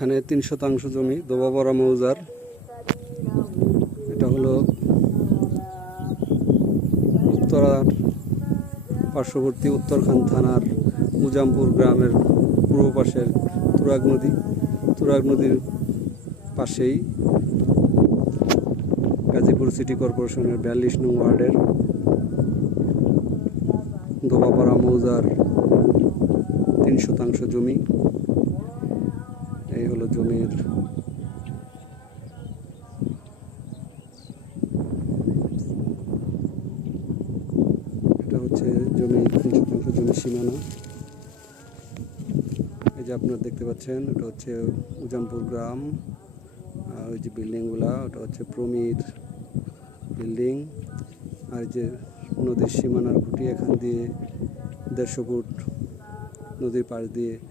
এখানে 3 শতাংশ জমি দোবাপাড়া মৌজার। এটা হলো উত্তরার পার্শ্ববর্তী উত্তরখান থানার উজামপুর গ্রামের পূর্ব পাশের তুরাগ নদী। তুরাগ নদীর পাশেই গাজীপুর সিটি কর্পোরেশনের 42 নং ওয়ার্ডের দোবাপাড়া মৌজার 3 শতাংশ জমি। এই হলো জমির এটা হচ্ছে জমি 3 শতাংশ জমির সীমানা। এই যে আপনারা দেখতে পাচ্ছেন, এটা হচ্ছে উজামপুর গ্রাম। আর ওই যে বিল্ডিংগুলা, ওটা হচ্ছে প্রমির বিল্ডিং। আর যে নদীর সীমানার খুঁটি, এখান দিয়ে 150 ফুট নদীর পাশ দিয়ে